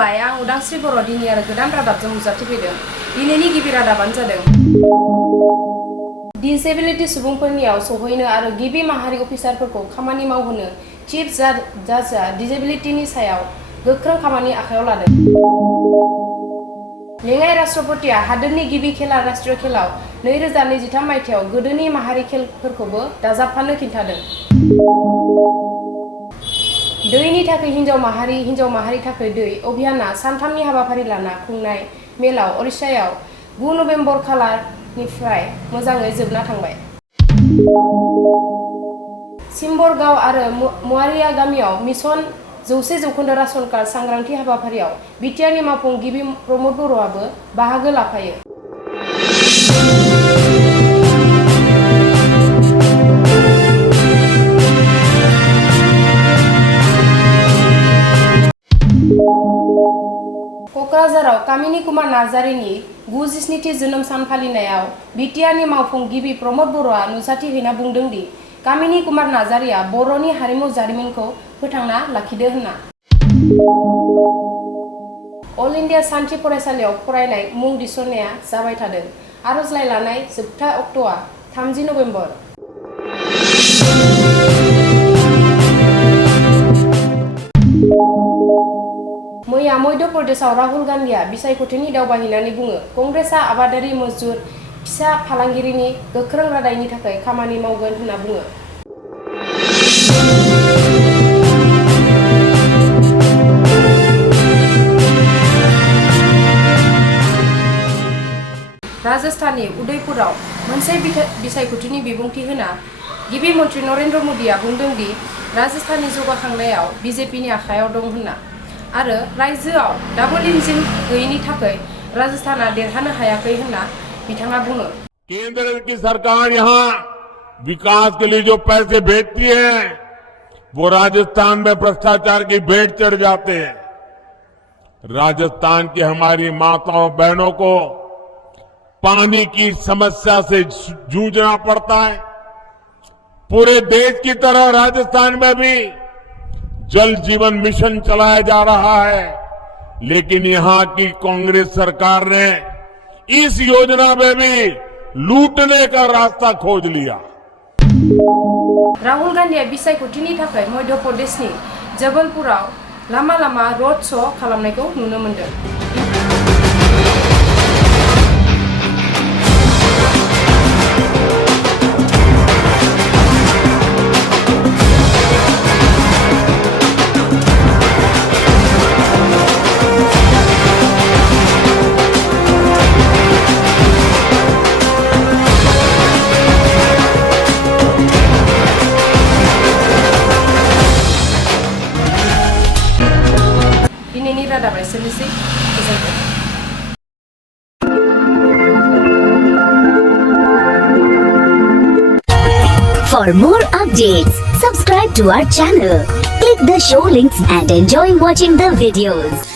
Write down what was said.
खुलुमबाय आं उदांस्रि बर' दिनै आरो गोदान रादाबजों नुजाथिफैदों। दिनैनि गिबि रादाबानो जादों डिसेबिलिटि सुबुंफोरनियाव सौहैनो आरो गिबि माहारि अफिसारफोरखौ खामानि मावहोनो चिफ जाजआ डिसेबिलिटिनि सायाव गोख्रों खामानि आखायाव लादों। लेङाइ राष्ट्रपतिया हादोरनि गिबि खेला राष्ट्रीय खेलाव 2023 मायथाइयाव गोदोनि माहारि खेलफोरखौबो दाजाबफानो खिन्थादों। दैनि थाखाय हिन्जाव माहारि थाखाय दै अभियानआ सानथामनि हाबाफारि लाना खुंनाय मेलाव ओडिशायाव 9 नबेम्बर खालारनिफ्राय मोजाङै जोबना थांबाय। सिम्बरगाव आरो मुवारिया गामियाव मिशन 100% राशन कार्ड सांग्रांथि हाबाफारियाव बिटिआरनि मावफुंगिरि प्रमद बर'आबो बाहागो लाफायो। क'क्राझाराव कामिनी कुमार नार्जारिनि 97थि जोनोम सान फालिनायाव बिटिआरनि मावफुंगिरि प्रमद बर'आ नुजाथिहैना बुंदों दि कामिनी कुमार नार्जारिया बर'नि हारिमु जारिमिनखौ फोथांना लाखिदो होनना। अल इन्डिया सान्थि फरायसालियाव फरायनाय मुं थिसननाया जाबाय थादों। आर'जलाइ लानाय जोबथा अक्ट'आ 30 नबेम्बर। मैया मध्य प्रदेशआव राहुल गान्धीआ बिसायख'थिनि दावबायहैनानै बुङो कंग्रेसआ आबादारि मजदुर फिसा फालांगिरिनि गोख्रों रादायनि थाखाय खामानि मावगोन होनना बुङो। राजस्थाननि उदयपुराव मोनसे बिसायख'थिनि बिबुंथि होना गिबि मन्त्रि नरेन्द्र मोदीआ बुंदों दि राजस्थाननि जौगाखांनायाव बीजेपीनि आखायाव दं होनना आरो रायजोआव डाबल इन्जिन गैयैनि थाखाय राजस्थानआ देरहानो हायाखै होनना बिथाङा बुङो। केंद्र की सरकार यहाँ विकास के लिए जो पैसे भेजती है वो राजस्थान में भ्रष्टाचार की भेंट चढ़ जाते हैं। राजस्थान की हमारी माताओं बहनों को पानी की समस्या से जूझना पड़ता है। पूरे देश की तरह राजस्थान में भी जल जीवन मिशन चलाया जा रहा है, लेकिन यहां की कांग्रेस सरकार ने इस योजना में भी लूटने का रास्ता खोज लिया। राहुल गान्धीआ बिसायख'थिनि थाखाय मध्य प्रदेशनि जबलपुराव लामा रोड शो खालामनायखौ नुनो मोनदों। दिनैनि रादाबा एसेनोसै। गोजोन्थों। For more updates, subscribe to our channel, click the show links and enjoy watching the videos.